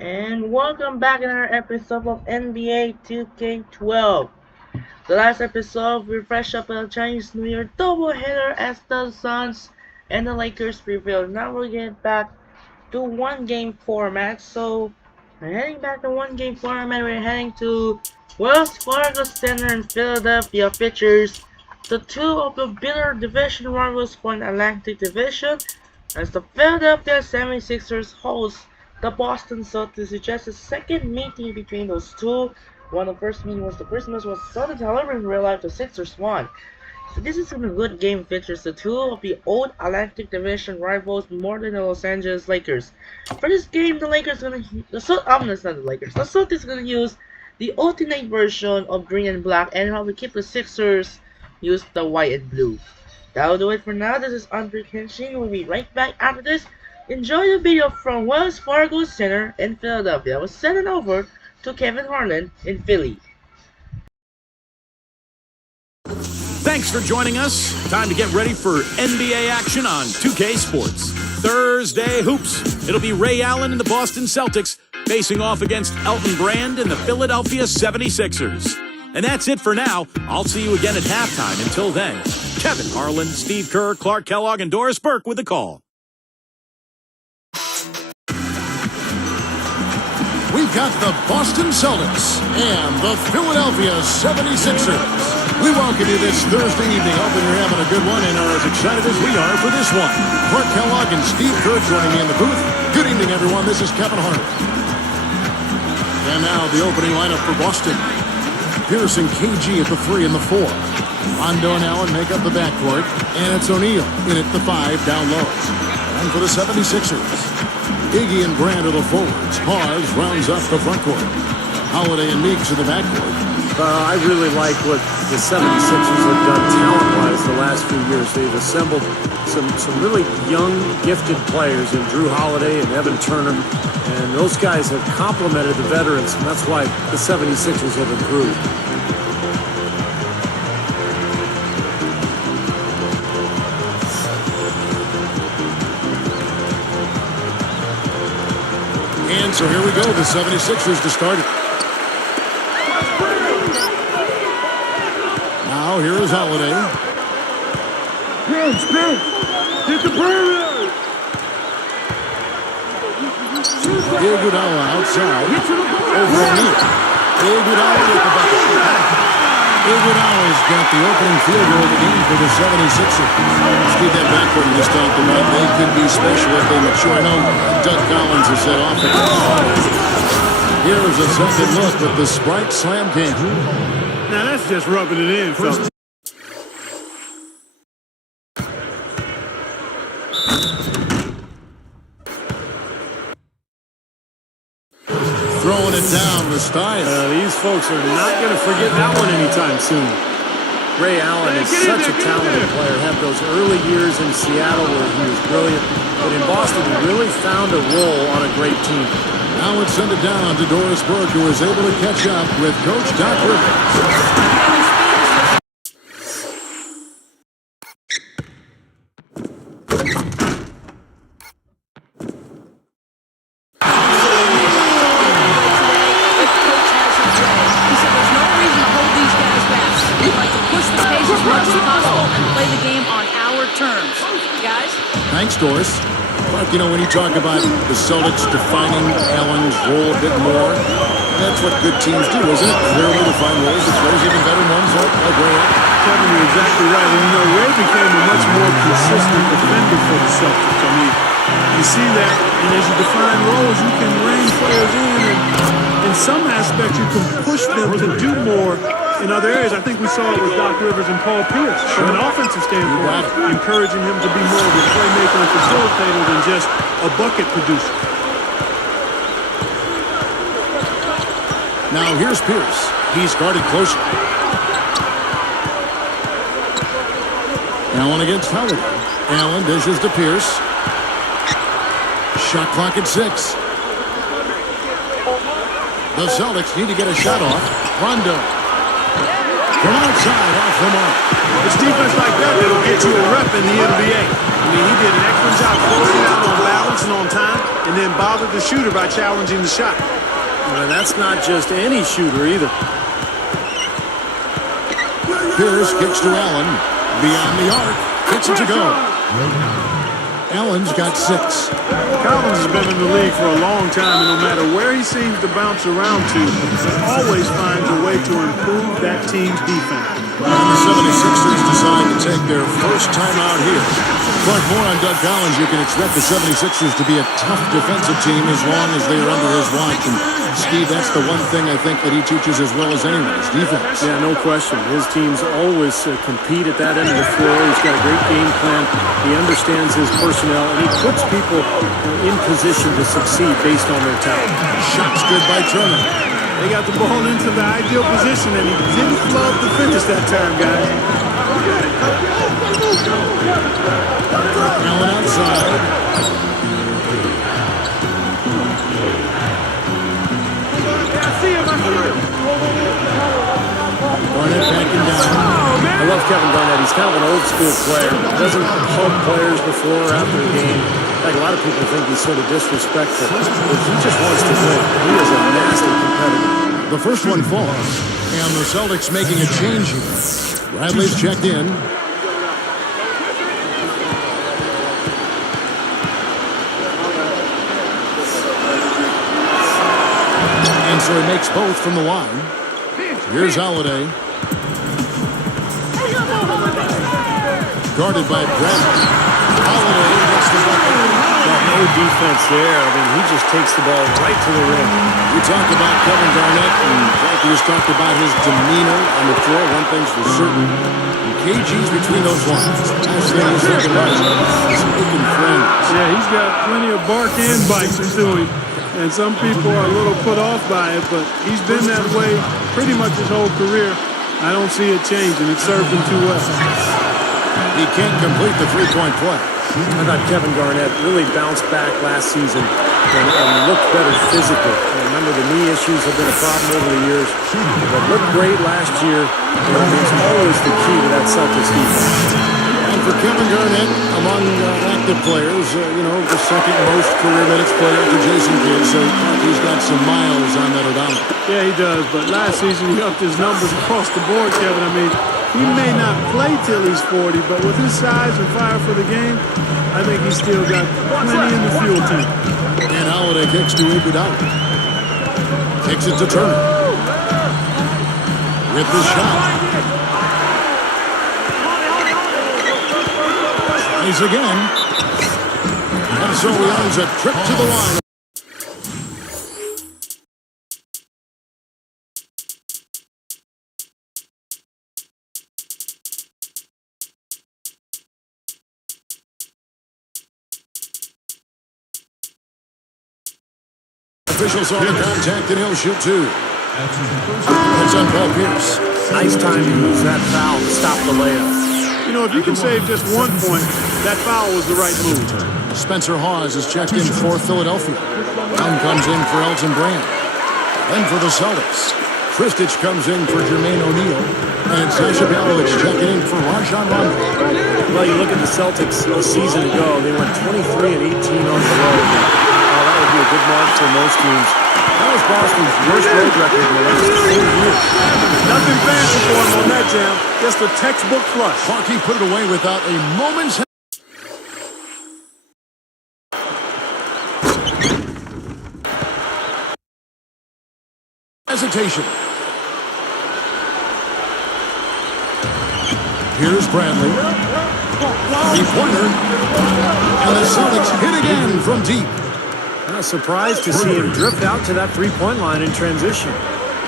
And welcome back in our episode of NBA 2K12. The last episode, we fresh up a Chinese New Year doubleheader as the Suns and the Lakers prevailed. Now we're getting back to one game format. So we're heading back to one game format. We're heading to Wells Fargo Center in Philadelphia features the two of the bitter division rivals for an Atlantic Division as the Philadelphia 76ers host the Boston Celtics. It's just the second meeting between those two. The first match was Celtics, however in real life the Sixers won. So this is a good game features the two of the old Atlantic Division rivals more than the Los Angeles Lakers. For this game, the Lakers gonna not the Lakers. The Celtics gonna use the alternate version of green and black, and how we keep the Sixers use the white and blue. That'll do it for now. This is Andre Kenshin. We'll be right back after this. Enjoy the video from Wells Fargo Center in Philadelphia. I was sending over to Kevin Harlan in Philly. Thanks for joining us. Time to get ready for NBA action on 2K Sports. Thursday Hoops. It'll be Ray Allen and the Boston Celtics facing off against Elton Brand and the Philadelphia 76ers. And that's it for now. I'll see you again at halftime. Until then, Kevin Harlan, Steve Kerr, Clark Kellogg, and Doris Burke with the call. We've got the Boston Celtics and the Philadelphia 76ers. We welcome you this Thursday evening. Hoping you're having a good one and are as excited as we are for this one. Clark Kellogg and Steve Kerr joining me in the booth. Good evening, everyone. This is Kevin Harlan. And now the opening lineup for Boston. Pierce and KG at the 3 and the 4. Rondo and Allen make up the backcourt. And it's O'Neal in at the 5 down low. And for the 76ers, Iggy and Brand are the forwards. Hawes rounds up the front court. Holiday and Meeks in the backcourt. I really like what the 76ers have done talent-wise the last few years. They've assembled some really young, gifted players in Drew Holiday and Evan Turner. And those guys have complemented the veterans, and that's why the 76ers have improved. And so here we go, the 76ers to start it. Now here is Holiday. Spin! Hit the perimeter! Iguodala outside. Over O'Neal. Iguodala at the bucket. Iguodala's got the opening field goal of the game for the 76ers. Let's keep that backcourt we just talked about. They could be special if they mature. I know Doug Collins has said often. Here's a second look at the Sprite Slam King. Now that's just rubbing it in, fellas. Throwing it down with style. These folks are not going to forget that one anytime soon. Ray Allen is such a talented player. Had those early years in Seattle where he was brilliant. But in Boston, he really found a role on a great team. Now let's send it down to Doris Burke, who was able to catch up with Coach Doc Rivers. Thanks, Doris. Clark, you know, when you talk about the Celtics defining Allen's role a bit more, that's what good teams do, isn't it? Clearly define roles as well as even better ones like Ray Allen. Kevin, you're exactly right. And, you know, Ray became a much more consistent defender for the Celtics. I mean, you see that, and as you define roles, you can rein players in, and in some aspects, you can push them to do more in other areas. I think we saw it with Doc Rivers and Paul Pierce. From an offensive standpoint, encouraging him to be more of a playmaker and facilitator than just a bucket producer. Now here's Pierce. He's guarded closer. Allen against Howard. Allen dishes to Pierce. Shot clock at 6. The Celtics need to get a shot off. Rondo. From outside, off the mark. It's defense like that that'll get you a rep in the NBA. I mean, he did an excellent job closing out on balance and on time, and then bothered the shooter by challenging the shot. And that's not just any shooter either. Pierce kicks to Allen. Beyond the arc. Gets it to go. Allen's got 6. Collins has been in the league for a long time, and no matter where he seems to bounce around to, he always finds a way to improve that team's defense. And the 76ers decide to take their first time out here. Clark, more on Doug Collins. You can expect the 76ers to be a tough defensive team as long as they are under his watch. And Steve, that's the one thing I think that he teaches as well as anyone is defense. Yeah, no question. His teams always compete at that end of the floor. He's got a great game plan. He understands his personnel, and he puts people in position to succeed based on their talent. Shots good by Turner. They got the ball into the ideal position, and he didn't flub the finish that time, guys. Allen outside. Garnett backing down. I love Kevin Garnett. He's kind of an old school player. Doesn't hug players before or after a game. Like a lot of people think he's sort of disrespectful, but he just wants to win. He is a nasty competitor. The first one falls, and the Celtics making a change here. Bradley's checked in. And so he makes both from the line. Here's Holiday. Guarded by Bradley. Holiday gets the bucket. No defense there. I mean, he just takes the ball right to the rim. We talked about Kevin Garnett, and Frankie just talked about his demeanor on the floor. One thing's for certain. And KG's between those lines. Last thing he's looking like is making friends. Yeah, he's got plenty of bark and bites to him. And some people are a little put off by it, but he's been that way pretty much his whole career. I don't see it changing. It served him too well. He can't complete the three-point play. I thought Kevin Garnett really bounced back last season and looked better physically. Remember, the knee issues have been a problem over the years, but looked great last year. And it's always the key to that Celtics defense. And for Kevin Garnett, among active players, the second most career minutes player to Jason Kidd, so he's got some miles on that odometer. Yeah, he does, but last season he upped his numbers across the board, Kevin. I mean, he may not play till he's 40, but with his size and fire for the game, I think he's still got plenty in the fuel tank. And Holiday kicks to Iguodala. Kicks it to Turner. With the shot. Tries again. And so he earns a trip to the line. Officials on the contact, and he'll shoot 2. That's on Paul Pierce. Nice time to use that foul to stop the layup. You know, if you can save just 1 point, that foul was the right move. Spencer Hawes is checked in for Philadelphia. Young comes in for Elton Brand. Then for the Celtics, Kristich comes in for Jermaine O'Neal. And Sasha Belovic checking in for Rajon Rondo. Well, you look at the Celtics a season ago, they went 23 and 18 on the road. That would be a good mark for most teams. That was Boston's worst road record in the last 4 years. Nothing fancy for him on that jam. Just a textbook flush. Clark put it away without a moment's hesitation. Here's Bradley. Three-pointer. And the Celtics hit again from deep. I'm surprised to see him drift out to that three-point line in transition.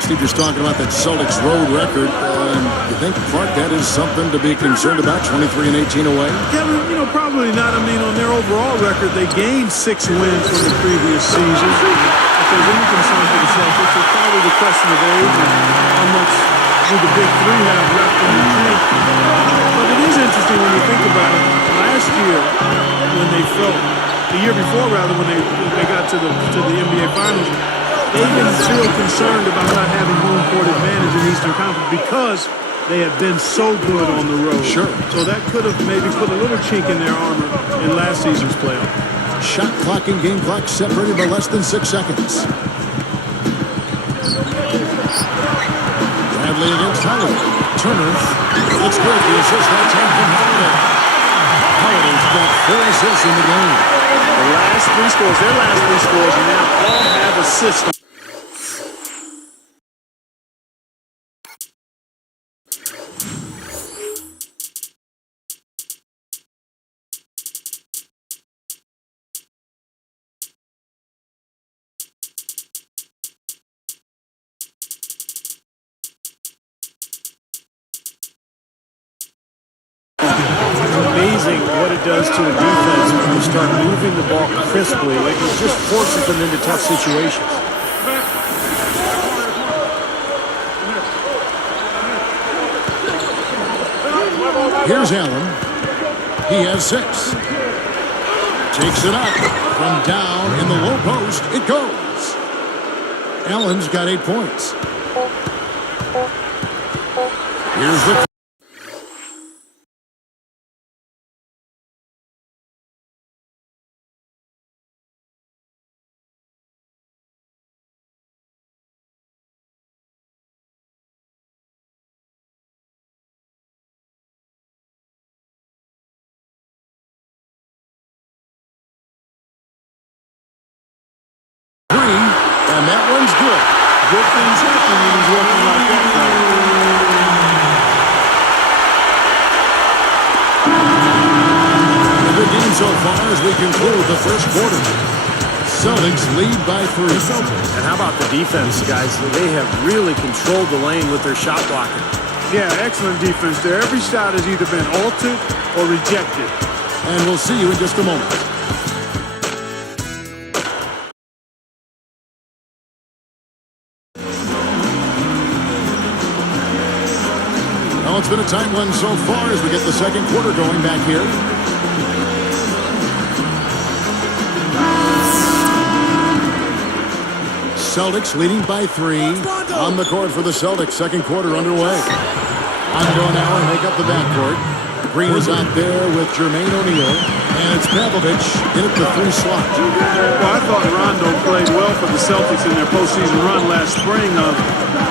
Steve just talking about that Celtics road record. You think, Clark, that is something to be concerned about, 23 and 18 away? Kevin, probably not. I mean, on their overall record, they gained 6 wins from the previous season. If there's any concern for the Celtics, it's probably the question of age and how much do the big three have left in the tank. But it is interesting when you think about it. Last year, when they felt, the year before rather, when they got to the NBA Finals, they didn't feel concerned about not having home court advantage in the Eastern Conference because they have been so good on the road. Sure. So that could have maybe put a little chink in their armor in last season's playoff. Shot clock and game clock separated by less than 6 seconds. Bradley against Holiday. Turner. It's good. The assist that time from Holiday. Holiday's got 4 assists in the game. The last 3 scores, their last 3 scores, and now all have assists. Amazing what it does to a defense when you start moving the ball crisply. It just forces them into tough situations. Here's Allen. He has 6. Takes it up. From down in the low post, it goes. Allen's got 8 points. Here's the... And that one's good. Good things happen when he's working like that. A good game so far as we conclude the first quarter. Celtics lead by 3. And how about the defense, guys? They have really controlled the lane with their shot blocking. Yeah, excellent defense there. Every shot has either been altered or rejected. And we'll see you in just a moment. Well, it's been a tight one so far as we get the second quarter going back here. Celtics leading by 3 on the court for the Celtics. Second quarter underway. Rondo and Allen make up the backcourt. Green is out there with Jermaine O'Neal. And it's Pavlovich in at the 3 slot. Well, I thought Rondo played well for the Celtics in their postseason run last spring. I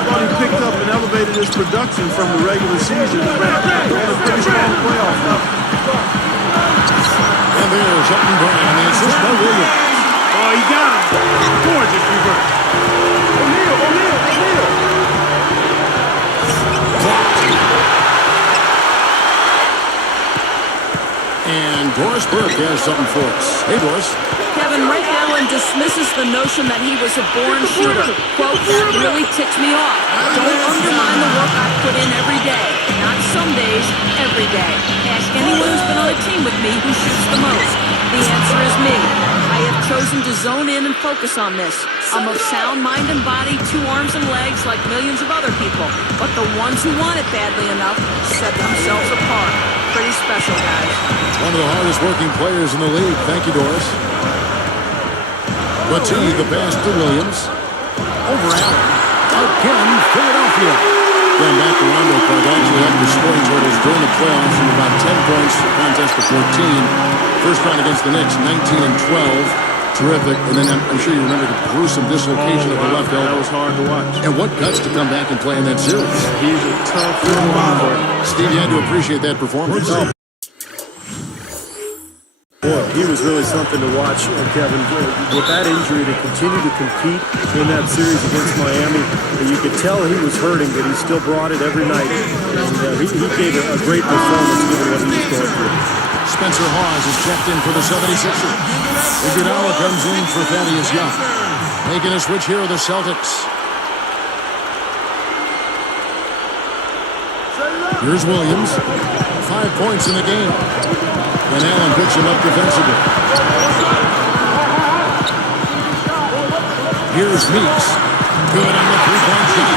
thought he picked up and elevated his production from the regular season. Ran a pretty strong playoff run. And there's Elton Brand. The assist by Williams. Oh, he got him. Gorgeous reverse. O'Neal. And Doris Burke has something for us. Hey, Doris. Kevin, Ray Allen dismisses the notion that he was a born shooter. Quote, that really ticks me off. Don't undermine the work I put in every day. Not some days, every day. Ask anyone who's been on a team with me who shoots the most. The answer is me. I have chosen to zone in and focus on this. I'm of sound mind and body, 2 arms and legs like millions of other people. But the ones who want it badly enough set themselves apart. Pretty special, guys. One of the hardest working players in the league. Thank you, Doris. Batii, the pass to Williams. Over Allen. Again, Philadelphia. Then back to Rondo. Clark actually up the scoring totals during the playoffs from about 10 points to contest to 14. First round against the Knicks, 19 and 12. Terrific. And then I'm sure you remember the gruesome dislocation of the left elbow. That was hard to watch. And what guts to come back and play in that series. He's a tough bomber. Steve, you had to appreciate that performance. Boy, he was really something to watch, Kevin. With that injury, to continue to compete in that series against Miami, you could tell he was hurting, but he still brought it every night. And he gave a great performance given what he was going through. Spencer Hawes is checked in for the 76ers. Iguodala comes in for Thaddeus Young. Making a switch here are the Celtics. Here's Williams. 5 points in the game. And Allen picks him up defensively. Here's Meeks. Good on the 3-point shot.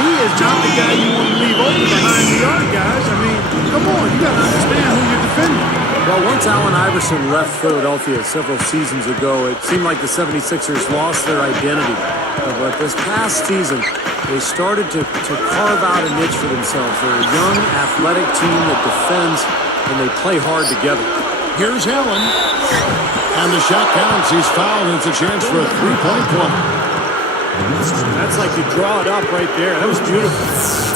He is not the guy you want to leave open behind the arc, guys. I mean, come on, you got to understand who you're defending. Well, once Allen Iverson left Philadelphia several seasons ago, it seemed like the 76ers lost their identity. But this past season, they started to carve out a niche for themselves. They're a young, athletic team that defends, and they play hard together. Here's Allen. And the shot counts. He's fouled, and it's a chance for a three-point play. That's like you draw it up right there. That was beautiful.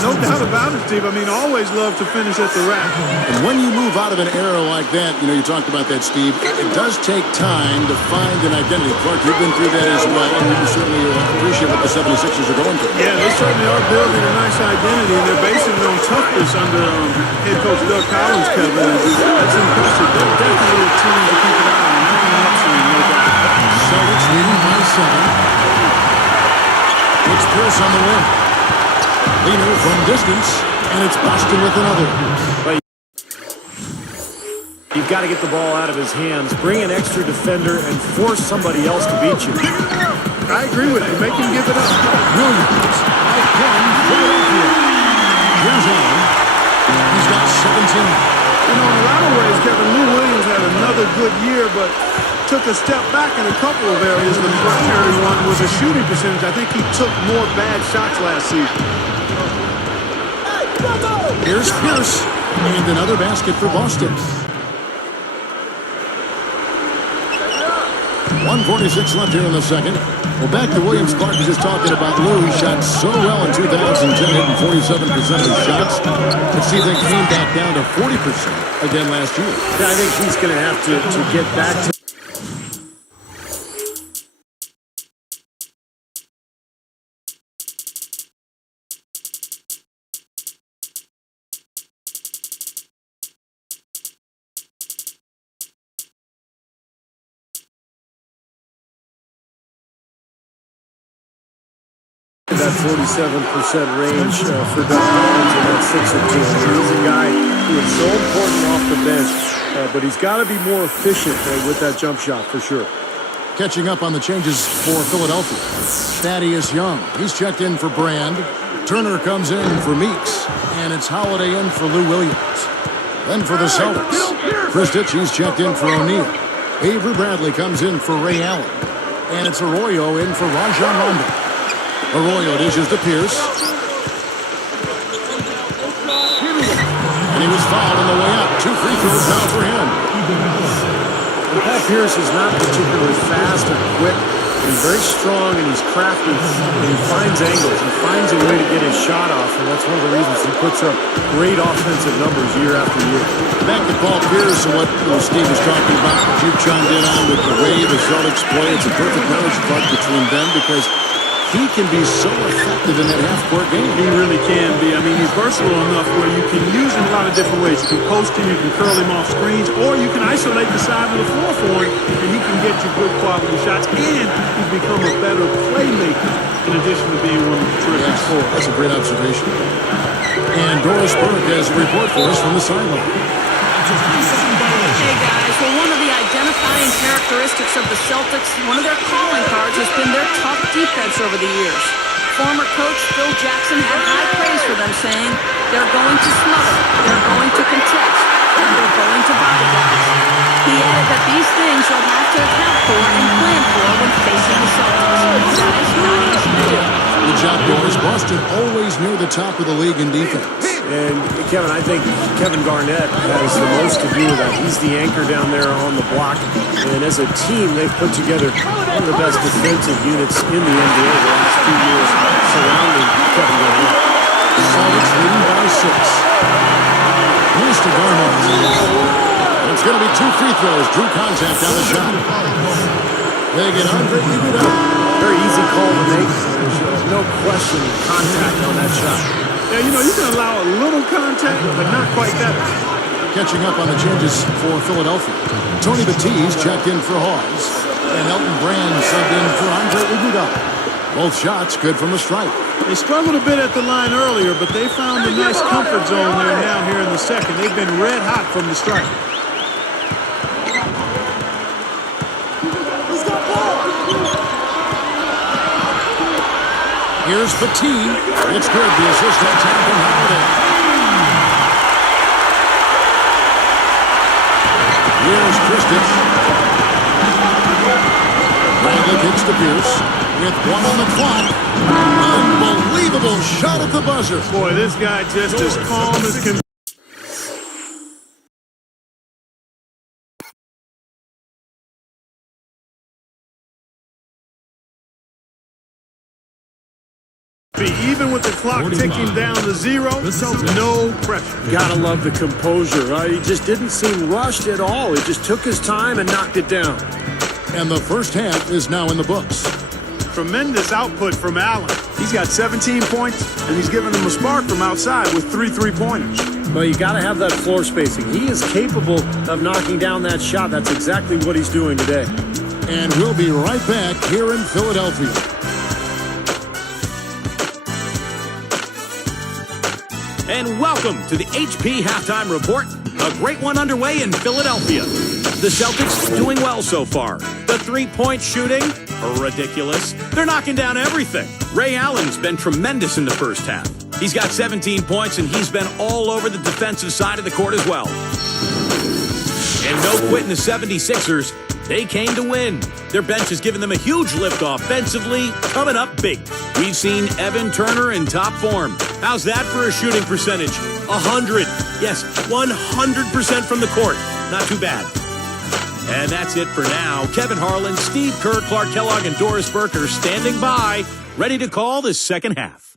No doubt about it, Steve. I mean, always love to finish at the rack. And when you move out of an era like that, you talked about that, Steve, it does take time to find an identity. Clark, you've been through that as well, and you certainly appreciate what the 76ers are going through. Yeah, they certainly are building a nice identity, and they're basing it on toughness under head coach Doug Collins, Kevin. That's impressive. They're definitely a team to keep an eye on. Making an upswing, no doubt. Celtics leading by 7. It's Pierce on the win. Leaner from distance, and it's Boston with another. You've got to get the ball out of his hands, bring an extra defender, and force somebody else to beat you. I agree with you. Make him give it up. Williams, out one, Philadelphia. Here's Allen. He's got 17. In a lot of ways, Kevin, Lou Williams had another good year, but took a step back in a couple of areas. The primary one was a shooting percentage. I think he took more bad shots last season. Here's Pierce, and another basket for Boston. 1:46 left here in the second. Well, back to Williams. Clark was just talking about Lou. He shot so well in 2010, hitting 47% of his shots. Let's see if they came back down to 40% again last year. Yeah, I think he's going to have to get back to that 47% range for Doug Collins in that 6 or 2. He's a guy who is so important off the bench, but he's got to be more efficient with that jump shot for sure. Catching up on the changes for Philadelphia. Thaddeus Young. He's checked in for Brand. Turner comes in for Meeks. And it's Holiday in for Lou Williams. Then for the Celtics, Kristich, he's checked in for O'Neal. Avery Bradley comes in for Ray Allen. And it's Arroyo in for Rajon Rondo. Arroyo dishes to Pierce. And he was fouled on the way up. 2 free throws now for him. And Paul Pierce is not particularly fast or quick. He's very strong and he's crafty. And he finds angles. He finds a way to get his shot off. And that's one of the reasons he puts up great offensive numbers year after year. Back to Paul Pierce and what Steve was talking about. What you chimed in on with the way the Celtics play. It's a perfect marriage plug between them because he can be so effective in that half-court game. He really can be. I mean, he's versatile enough where you can use him a lot of different ways. You can post him, you can curl him off screens, or you can isolate the side of the floor for him, and he can get you good quality shots, and he's become a better playmaker in addition to being one of the terrific scorers. That's a great observation. And Doris Burke has a report for us from the sideline. Hey guys, well, one of the identifying characteristics of the Celtics, one of their calling cards has been their tough defense over the years. Former coach Phil Jackson had high praise for them, saying they're going to smother, they're going to contest, and they're going to body guys. He added that these things you'll have to account for and plan for when facing the Celtics. Guys, not easy to do. Good job, Doris. Boston always near the top of the league in defense. And, Kevin, I think Kevin Garnett has the most to do with that. He's the anchor down there on the block. And as a team, they've put together one of the best defensive units in the NBA the last 2 years surrounding Kevin Garnett. Celtics leading by 6. Mr. Garnett. It's going to be 2 free throws. Drew contact on the shot. They get Andre Iguodala. Very easy call to make. There's no question contact on that shot. Yeah, you can allow a little contact, but not quite that. Catching up on the changes for Philadelphia. Tony Batiste checked in for Hawes. And Elton Brand subbed in for Andre Iguodala. Both shots good from the stripe. They struggled a bit at the line earlier, but they found a nice comfort zone there now here in the second. They've been red hot from the stripe. Here's Petit. It's good. The assist on time from Holiday. Here's Christie. Bradley kicks to Pierce with 1 on the clock. Unbelievable shot at the buzzer. Boy, this guy just as calm as can be. Even with the clock ticking down to 0, no pressure. Gotta love the composure. He just didn't seem rushed at all. He just took his time and knocked it down. And the first half is now in the books. Tremendous output from Allen. He's got 17 points, and he's giving them a spark from outside with 3 3-pointers. Well, you got to have that floor spacing. He is capable of knocking down that shot. That's exactly what he's doing today. And we'll be right back here in Philadelphia. And welcome to the HP Halftime Report. A great one underway in Philadelphia. The Celtics doing well so far. The three-point shooting, ridiculous. They're knocking down everything. Ray Allen's been tremendous in the first half. He's got 17 points, and he's been all over the defensive side of the court as well. And no quitting the 76ers. They came to win. Their bench has given them a huge lift offensively, coming up big. We've seen Evan Turner in top form. How's that for a shooting percentage? 100. Yes, 100% from the court. Not too bad. And that's it for now. Kevin Harlan, Steve Kerr, Clark Kellogg, and Doris Burke are standing by, ready to call the second half.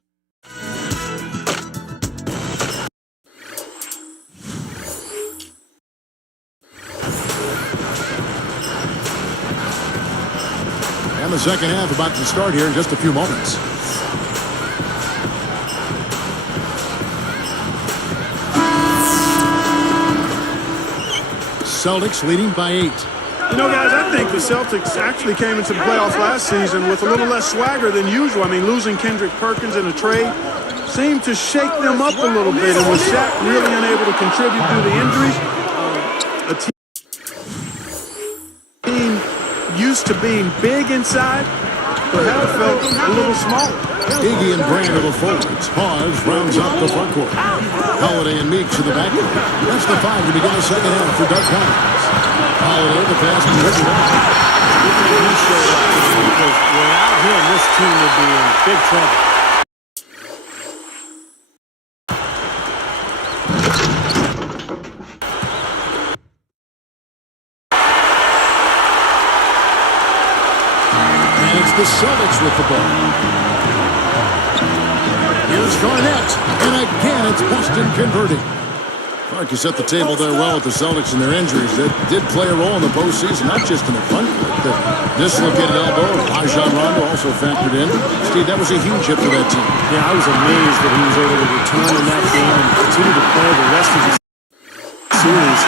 And the second half about to start here in just a few moments. Celtics leading by 8. You know, guys, I think the Celtics actually came into the playoffs last season with a little less swagger than usual. I mean, losing Kendrick Perkins in a trade seemed to shake them up a little bit. And with Shaq really unable to contribute due to injuries, a team used to being big inside perhaps felt a little smaller. Iggy and Brand of the forwards. Pause rounds out the front court. Holiday and Meeks in the back. That's the 5 to begin the second half for Doug Collins. Holiday, the pass to Richard. He showed up because without him, this team would be in big trouble. And it's the Celtics with the ball. Here's Garnett, and again it's Boston converting. Clark, you set the table there well with the Celtics and their injuries. That did play a role in the postseason, not just in the front court. The dislocated elbow of Rajon Rondo also factored in. Steve, that was a huge hit for that team. Yeah, I was amazed that he was able to return in that game and continue to play the rest of the series.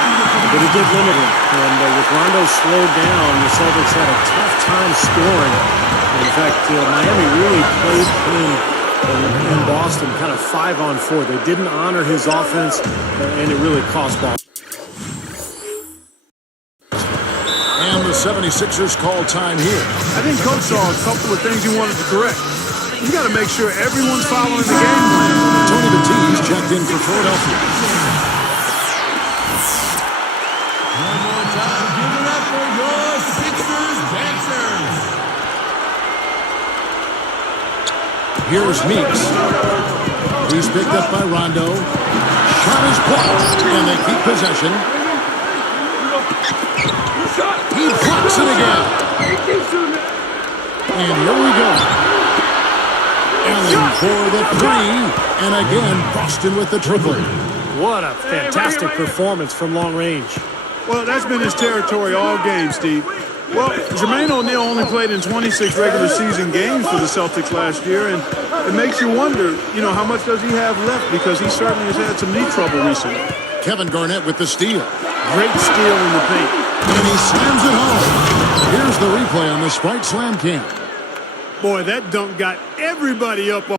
But it did limit him. And with Rondo slowed down, the Celtics had a tough time scoring. In fact, Miami really played him in Boston kind of 5-on-4. They didn't honor his offense, and it really cost Boston. And the 76ers call time here. I think Coach saw a couple of things he wanted to correct. You got to make sure everyone's following the game plan. Tony Batiste checked in for Philadelphia. One more time, give it up for your Sixers dancers. Here's Meeks. He's picked up by Rondo. Shot is blocked, and they keep possession. He blocks it again. And here we go. Allen for the 3, and again Boston with the triple. What a fantastic performance from long range. Well, that's been his territory all game, Steve. Well, Jermaine O'Neal only played in 26 regular season games for the Celtics last year, and it makes you wonder, how much does he have left, because he certainly has had some knee trouble recently. Kevin Garnett with the steal. Great steal in the paint. And he slams it home. Here's the replay on the Sprite Slam Cam. Boy, that dunk got everybody up.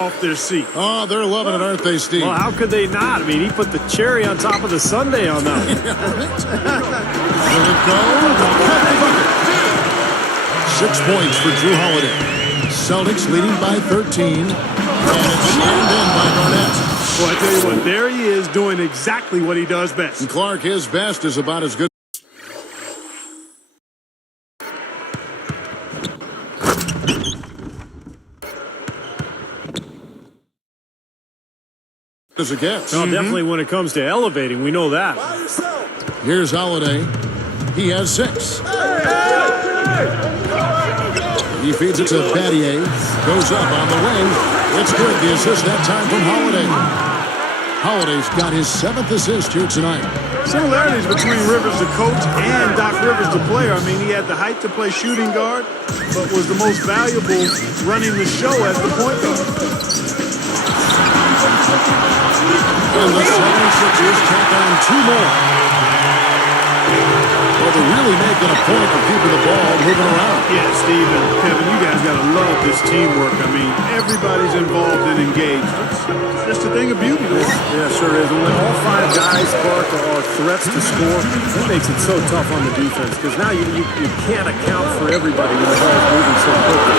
Off their seat. Oh, they're loving it, aren't they, Steve? Well, how could they not? I mean, he put the cherry on top of the sundae on that. Let it go. 6 points for Drew Holiday. Celtics leading by 13. And it's slammed in by Garnett. Well, I tell you what, there he is doing exactly what he does best. And Clark, his best is about as good as it gets. Well, definitely when it comes to elevating, we know that. Here's Holiday. He has 6. He feeds it to Battier. Goes up on the wing. It's good. The assist that time from Holiday. Holiday's got his 7th assist here tonight. Similarities between Rivers the coach and Doc Rivers the player. I mean, he had the height to play shooting guard, but was the most valuable running the show as the point guard. And the 76ers tack on 2 more. Well, they're really making a point of keeping the ball moving around. Yeah, Steve and Kevin, you guys got to love this teamwork. I mean, everybody's involved and engaged. It's just a thing of beauty. Yeah, sure is. And when all 5 guys, Clark, are threats to score, that makes it so tough on the defense because now you can't account for everybody when the ball's moving so quickly.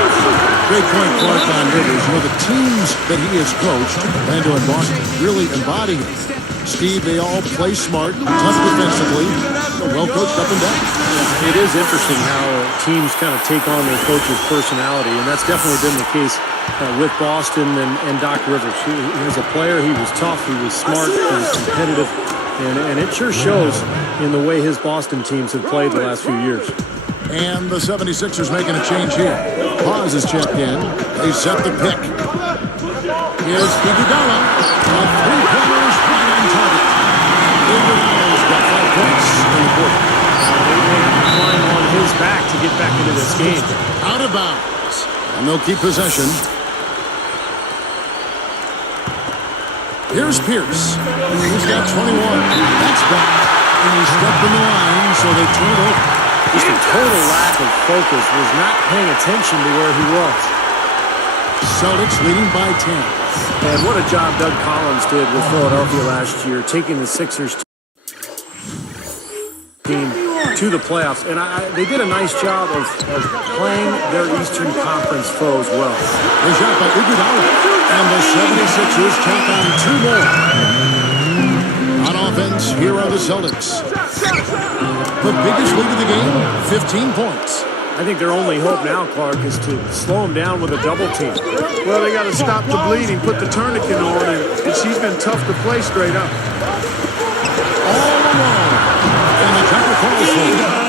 Great point, Clark, on Rivers. You know, the teams that he has coached, Orlando and Boston, really embody it. Steve, they all play smart, tough defensively, well coached up and down. It is interesting how teams kind of take on their coach's personality, and that's definitely been the case with Boston and Doc Rivers. He was a player, he was tough, he was smart, he was competitive, and it sure shows in the way his Boston teams have played the last few years. And the 76ers making a change here. Pause is checked in. They set the pick. Here's Iguodala. A three-pointers right on target. Iguodala's got 5 points in the quarter. They will have to climb on his back to get back into this game. Out of bounds. And they'll keep possession. Here's Pierce. He's got 21. That's back. And he stepped in the line, so they turn it over. Just a total lack of focus, was not paying attention to where he was. Celtics leading by 10. And what a job Doug Collins did with Philadelphia last year, taking the Sixers team to the playoffs. And they did a nice job of playing their Eastern Conference foes well. The shot by Iguodala. And the 76ers take on 2 more. On offense, here are the Celtics. The biggest lead of the game, 15 points. I think their only hope now, Clark, is to slow him down with a double team. Well, they got to stop the bleeding, put the tourniquet on, and he's been tough to play straight up. All alone. And the jumper calls for it.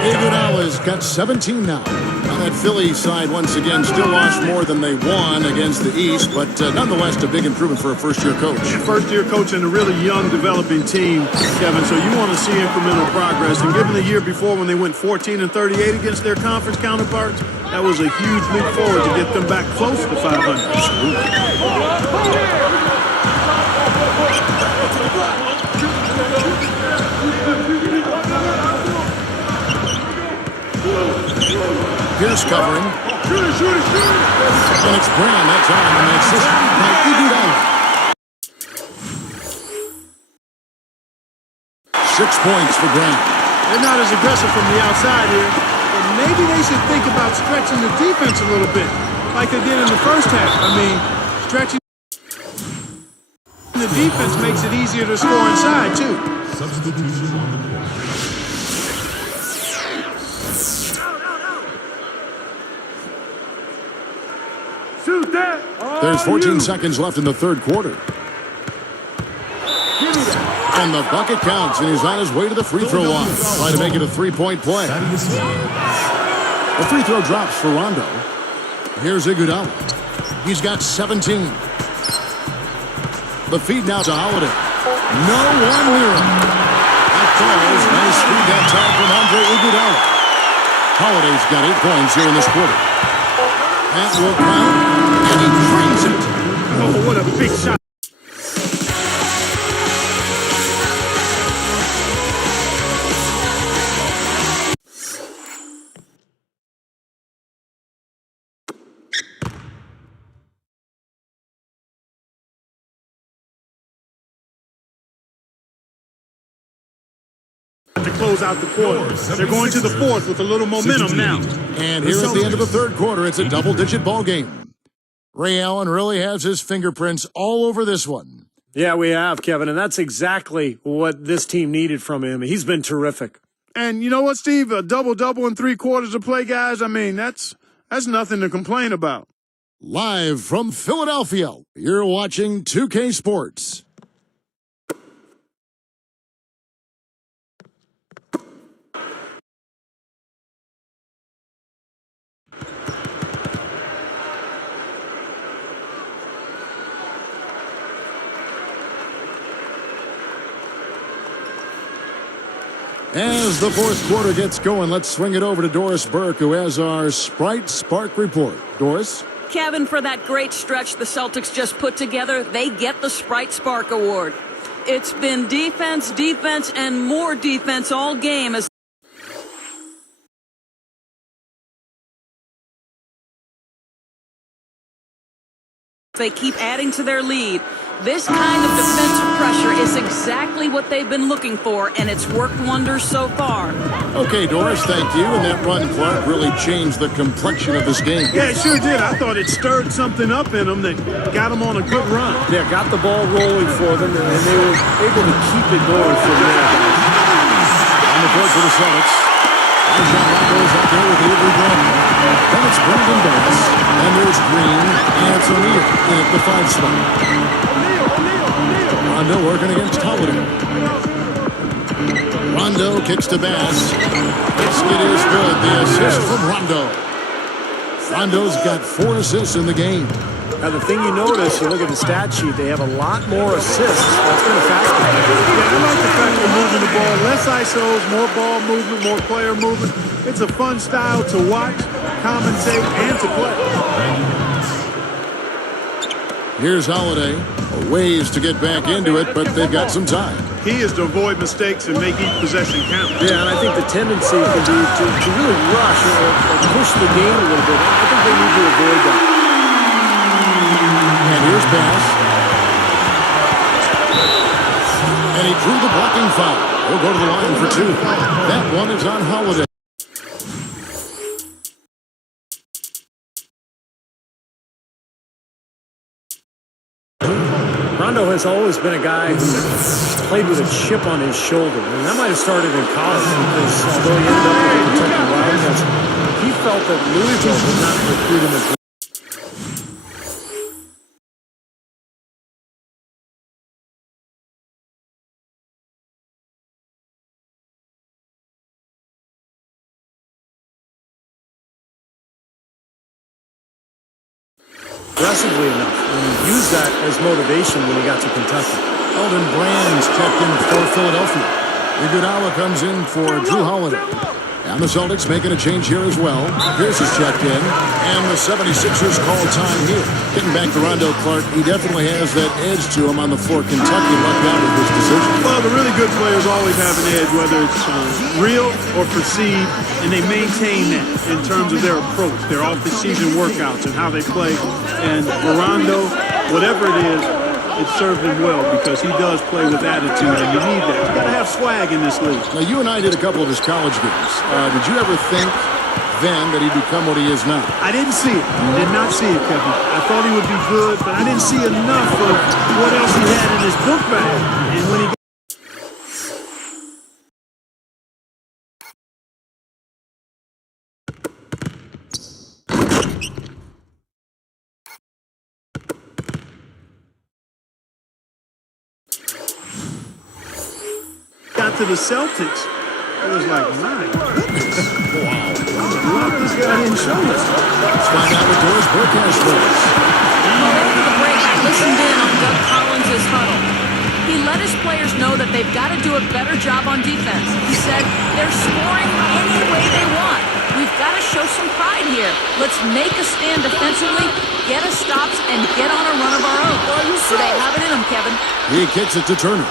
Iguodala's got 17 now. On that Philly side, once again, still lost more than they won against the East, but nonetheless, a big improvement for a first-year coach. First-year coach and a really young, developing team, Kevin, so you want to see incremental progress. And given the year before when they went 14-38 against their conference counterparts, that was a huge leap forward to get them back close to 500. Pierce covering. And it's Brown that time, and that's assist by Iguodala. 6 points for Brown. They're not as aggressive from the outside here, but maybe they should think about stretching the defense a little bit, like they did in the first half. I mean, stretching the defense makes it easier to score inside, too. Substitution on the court. There's 14 seconds left in the third quarter. And the bucket counts, and he's on his way to the free throw line. Trying to make it a 3-point play. The free throw drops for Rondo. Here's Iguodala. He's got 17. The feed now to Holiday. No one near him. That falls. Nice feed that time from Andre Iguodala. Holiday's got 8 points here in this quarter. That will count, and he brings it. Oh, what a big shot. to close out the quarter. They're going to the fourth with a little momentum now. And here at the end of the third quarter, it's a double-digit ball game. Ray Allen really has his fingerprints all over this one. Yeah, we have, Kevin, and that's exactly what this team needed from him. He's been terrific. And you know what, Steve? A double-double in 3 quarters of play, guys. I mean, that's nothing to complain about. Live from Philadelphia, you're watching 2K Sports. As the fourth quarter gets going, let's swing it over to Doris Burke, who has our Sprite Spark report. Doris? Kevin, for that great stretch the Celtics just put together, they get the Sprite Spark Award. It's been defense, defense, and more defense all game as they keep adding to their lead. This kind of defensive pressure is exactly what they've been looking for, and it's worked wonders so far. Okay, Doris, thank you. And that run, Clark, really changed the complexion of this game. Yeah, it sure did. I thought it stirred something up in them that got them on a good run. Yeah, got the ball rolling for them, and they were able to keep it going from there. On the board for the Celtics. And John Longo's out there with Avery Green. Then it's Brandon Bass. And there's Green. And it's O'Neal in at the 5 spot. Rondo working against Holiday. Rondo kicks to Bass. Basket is good. The assist from Rondo. Rondo's got 4 assists in the game. Now, the thing you notice, you look at the stat sheet, they have a lot more assists. That's been a factor. Yeah, I like the fact they're moving the ball. Less ISOs, more ball movement, more player movement. It's a fun style to watch, commentate, and to play. Here's Holiday. A ways to get back into it, but they've got some time. Key is to avoid mistakes and make each possession count. Yeah, and I think the tendency can be to really rush or push the game a little bit. I think they need to avoid that. And here's Bass. And he drew the blocking foul. He'll go to the line for 2. That one is on Holiday. Rondo has always been a guy who played with a chip on his shoulder. And that might have started in college because although he ended up with the Kentucky Wildcats, he felt that Louisville would not recruit him as aggressively enough, and he used that as motivation when he got to Kentucky. Elton Brand's checked in for Philadelphia. Iguodala comes in for Drew Holiday. And the Celtics making a change here as well. Pierce is checked in. And the 76ers call time here. Getting back to Rondo, Clark, he definitely has that edge to him on the floor. Kentucky lucked out with this decision. Well, the really good players always have an edge, whether it's real or perceived, and they maintain that in terms of their approach, their off-the-season workouts and how they play. And for Rondo, whatever it is, it served him well because he does play with attitude, and you need that. You got to have swag in this league. Now, you and I did a couple of his college games. Did you ever think then that he'd become what he is now? I didn't see it. Did not see it, Kevin. I thought he would be good, but I didn't see enough of what else he had in his book bag. And when he got to the Celtics, it was like, my goodness. Wow. This guy didn't show us. Let's find out what Doris Burke has for us. Over the break, I listened in on Doug Collins' huddle. He let his players know that they've got to do a better job on defense. He said, they're scoring any way they want. We've got to show some pride here. Let's make a stand defensively, get us stops, and get on a run of our own. So they have it in them, Kevin. He kicks it to Turner.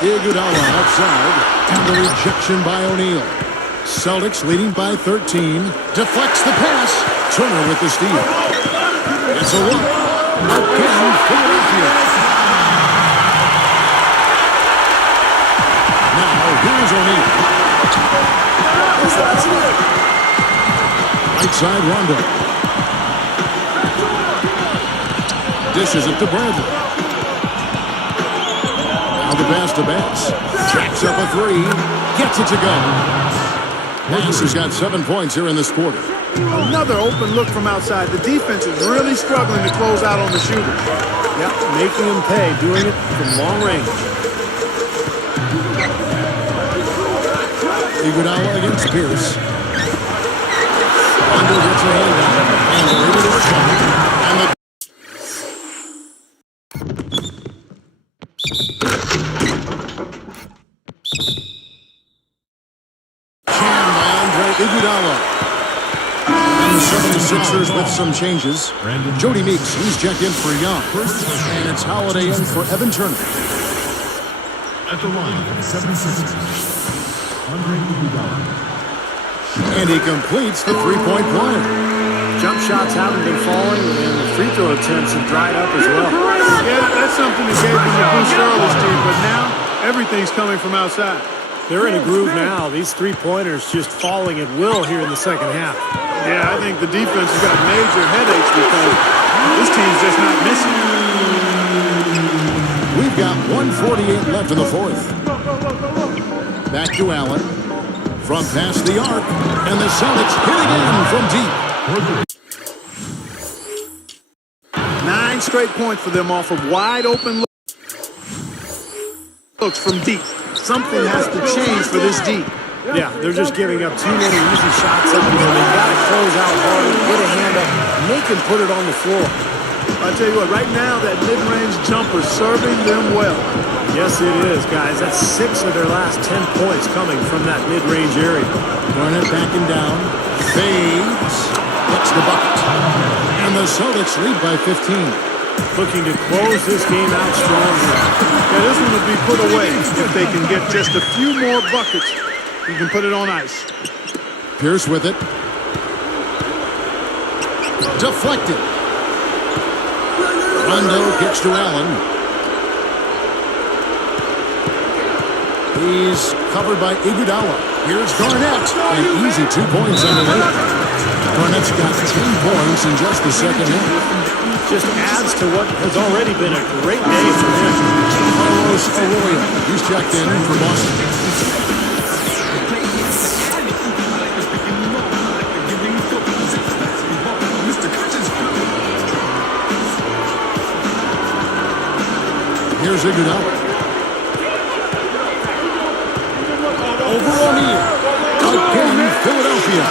Iguodala outside, and the rejection by O'Neal. Celtics leading by 13. Deflects the pass. Turner with the steal. It's a look. Again, Philadelphia. Here's O'Neal. Right side, Rondo. Dishes it to Bradley. Now the pass to Bass. Jacks up a three. Gets it to go. Bass has got 7 points here in this quarter. Another open look from outside. The defense is really struggling to close out on the shooter. Yep, making him pay, doing it from long range. Iguodala against Pierce. Rondo gets a hand down, and they're able to respond. And the jam by Andre Iguodala. And the 76ers with some changes. Jody Meeks, he's checked in for Young. And it's Holiday in for Evan Turner. At the line for the 76ers, Andre Iguodala. And he completes the three-point play. Jump shots haven't been falling, and the free throw attempts have dried up as well. Yeah, that's something that gave them a boost early, Steve, but now everything's coming from outside. They're in a groove now. These three-pointers just falling at will here in the second half. Yeah, I think the defense has got major headaches because this team's just not missing. We've got 1:48 left in the fourth. Back to Allen. From past the arc. And the Celtics hit again from deep. 9 straight points for them off of wide open looks from deep. Something has to change for this deep. Yeah, they're just giving up too many easy shots out there. They've got to close out hard, get a hand up, make him put it on the floor. I tell you what, right now that mid-range jumper's serving them well. Yes, it is, guys. That's 6 of their last 10 points coming from that mid-range area. Garnett backing down. Fades. Hits the bucket. And the Celtics lead by 15. Looking to close this game out strong here. Yeah, this one will be put away if they can get just a few more buckets. You can put it on ice. Pierce with it. Deflected. Rondo kicks to Allen. He's covered by Iguodala. Here's Garnett. An easy 2 points on the way. Garnett's got 10 points in just the second half. Just adds to what has already been a great day for him. Carlos Arroyo. He's checked in for Boston. Here's Iguodala. Over O'Neal. Again, Philadelphia.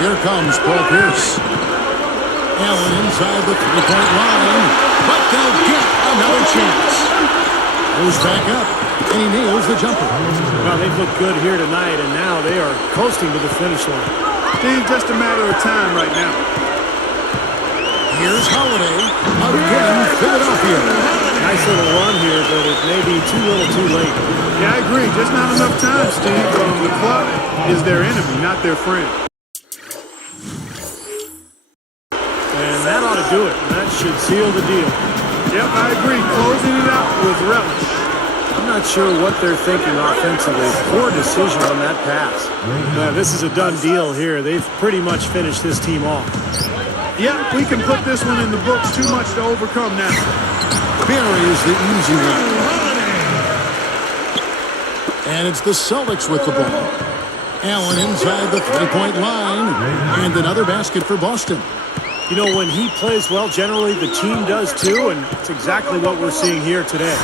Here comes Paul Pierce. Allen inside the three-point line. But they'll get another chance. Goes back up, and he nails the jumper. Well, they've looked good here tonight, and now they are coasting to the finish line. Steve, just a matter of time right now. Here's Holiday. Again, Philadelphia. Nice little run here, but it may be too little too late. Yeah, I agree. Just not enough time, Steve. The clock is their enemy, not their friend. And that ought to do it. That should seal the deal. Yep, I agree. Closing it out with relish. I'm not sure what they're thinking offensively. Poor decision on that pass. This is a done deal here. They've pretty much finished this team off. Yep, we can put this one in the books. Too much to overcome now. Buries the easy one. And it's the Celtics with the ball. Allen inside the three-point line. And another basket for Boston. You know, when he plays well, generally the team does too, and it's exactly what we're seeing here today.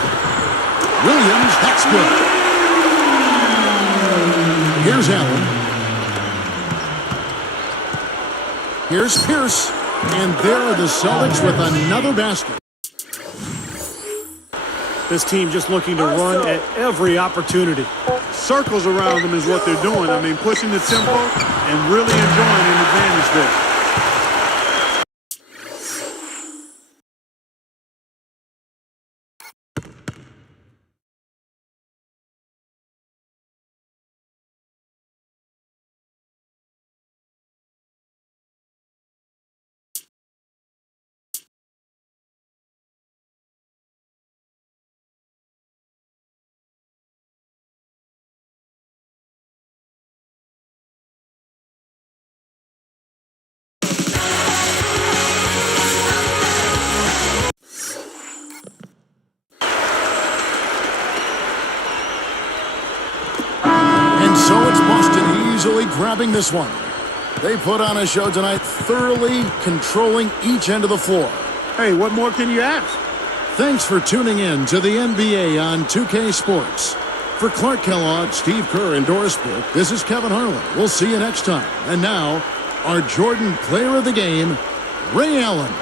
Williams, that's good. Here's Allen. Here's Pierce. And there are the Celtics with another basket. This team just looking to run at every opportunity. Circles around them is what they're doing. I mean, pushing the tempo and really enjoying an advantage there. grabbing this one. They put on a show tonight, thoroughly controlling each end of the floor. Hey, what more can you ask? Thanks for tuning in to the NBA on 2K Sports. For Clark Kellogg, Steve Kerr, and Doris Burke, this is Kevin Harlan. We'll see you next time. And now, our Jordan Player of the Game, Ray Allen.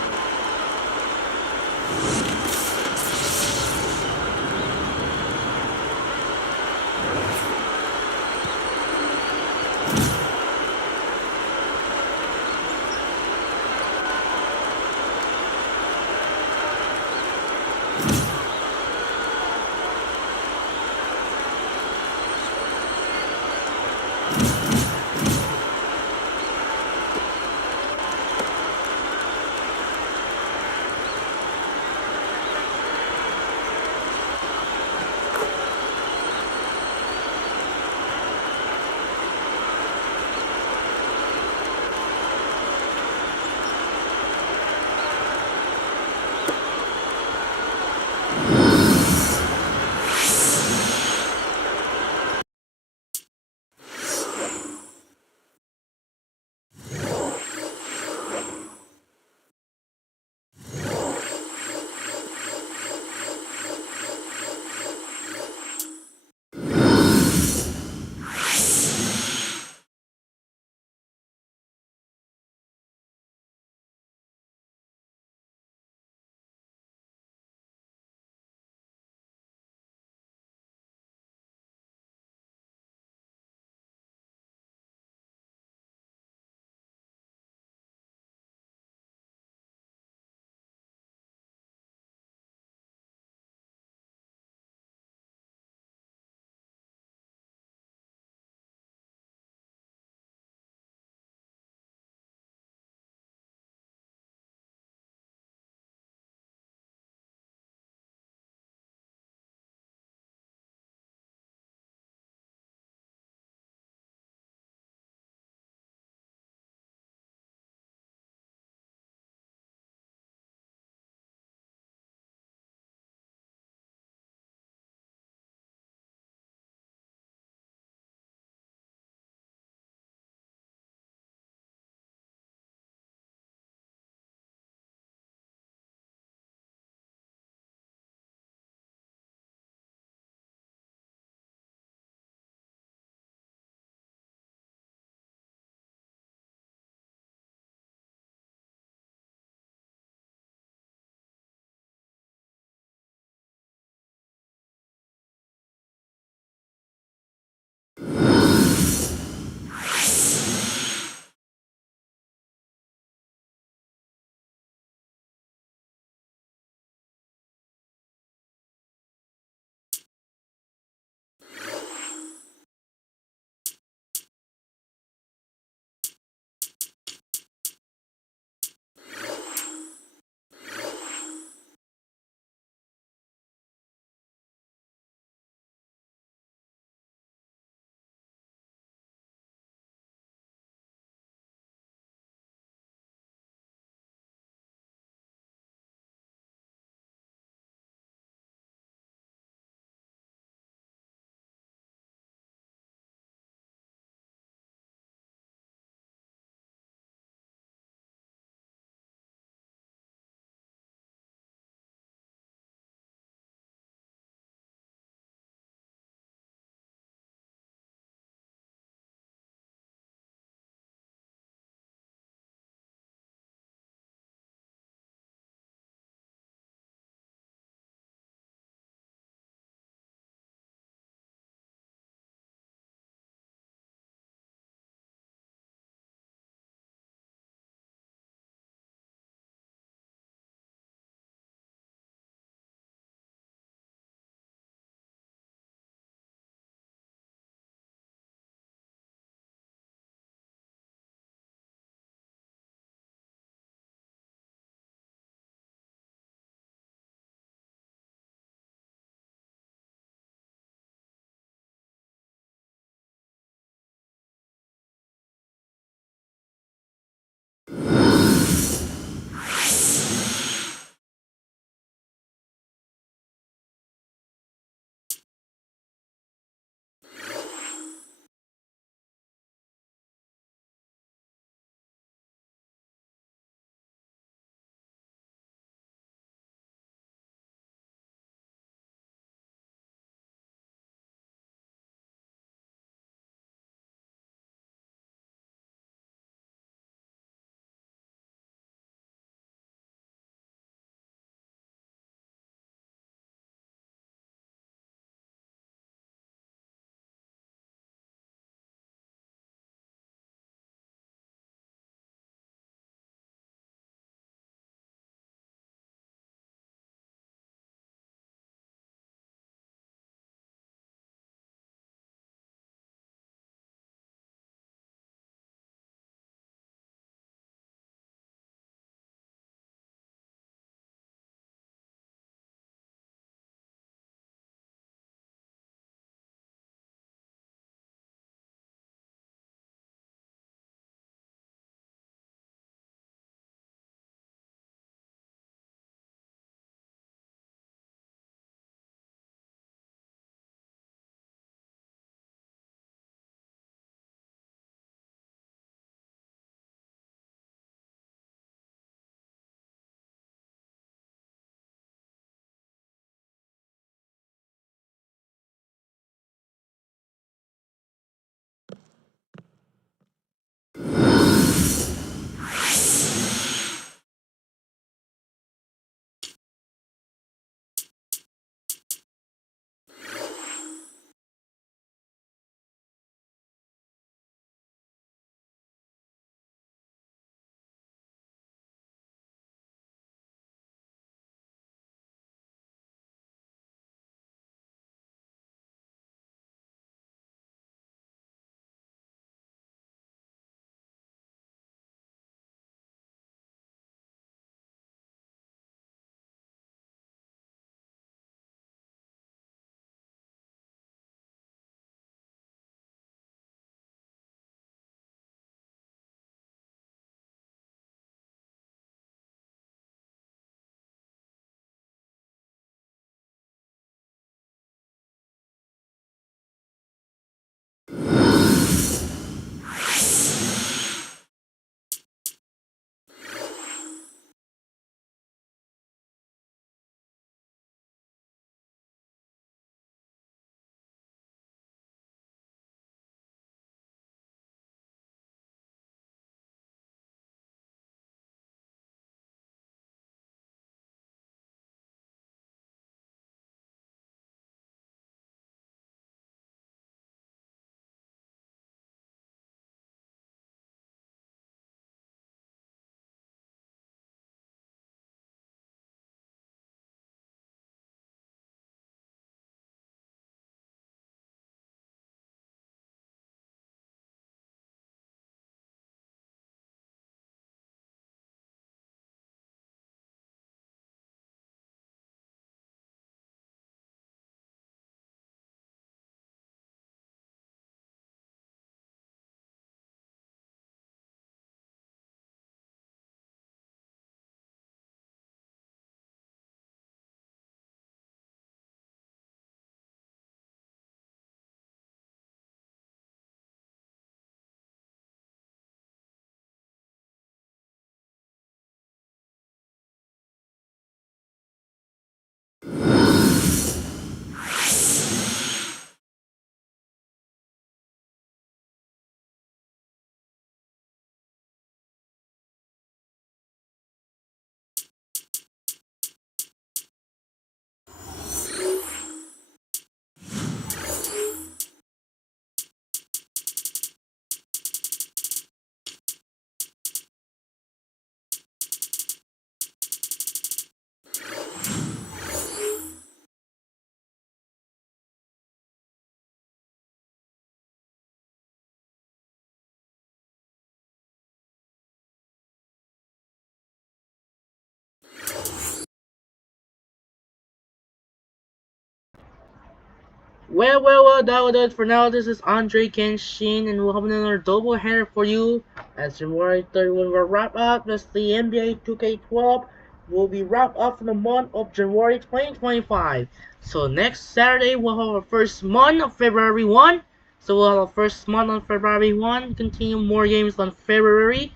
Well, that will do it for now. This is Andre Kenshin, and we'll have another double header for you. As January 31 will wrap up, that's the NBA 2K12 will be wrapped up for the month of January 2025. So next Saturday, we'll have our first month of February 1. So we'll have our first month on February 1, continue more games on February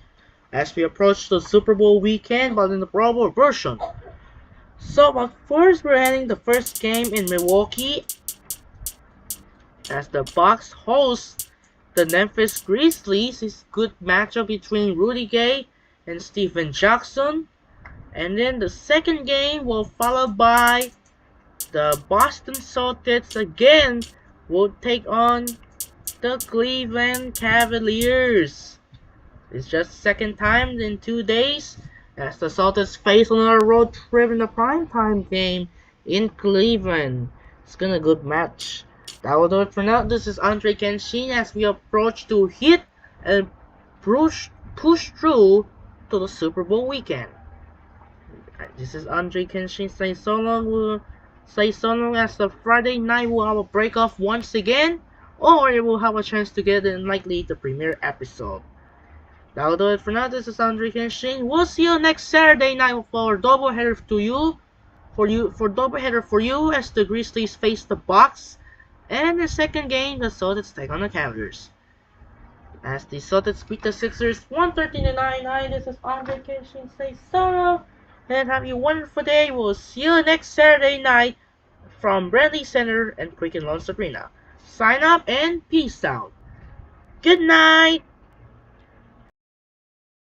as we approach the Super Bowl weekend, but in the Bravo version. So, but first, we're heading the first game in Milwaukee as the Bucks host the Memphis Grizzlies. It's a good matchup between Rudy Gay and Stephen Jackson. And then the second game will followed by the Boston Celtics again will take on the Cleveland Cavaliers. It's just second time in 2 days as the Celtics face another road trip in the primetime game in Cleveland. It's gonna be a good match. That will do it for now. This is Andre Kenshin as we approach to hit and push through to the Super Bowl weekend. This is Andre Kenshin saying so long. We'll say so long as the Friday night will have a break off once again, or it will have a chance to get in likely the premiere episode. That'll do it for now. This is Andre Kenshin. We'll see you next Saturday night for doubleheader for you as the Grizzlies face the Bucks, and the second game the Celtics take on the Cavaliers. As the Celtics beat the Sixers 113-99. This is Andre Kenshin. Say so and have a wonderful day. We'll see you next Saturday night from Bradley Center and Quicken Loans Arena. Sign up and peace out. Good night.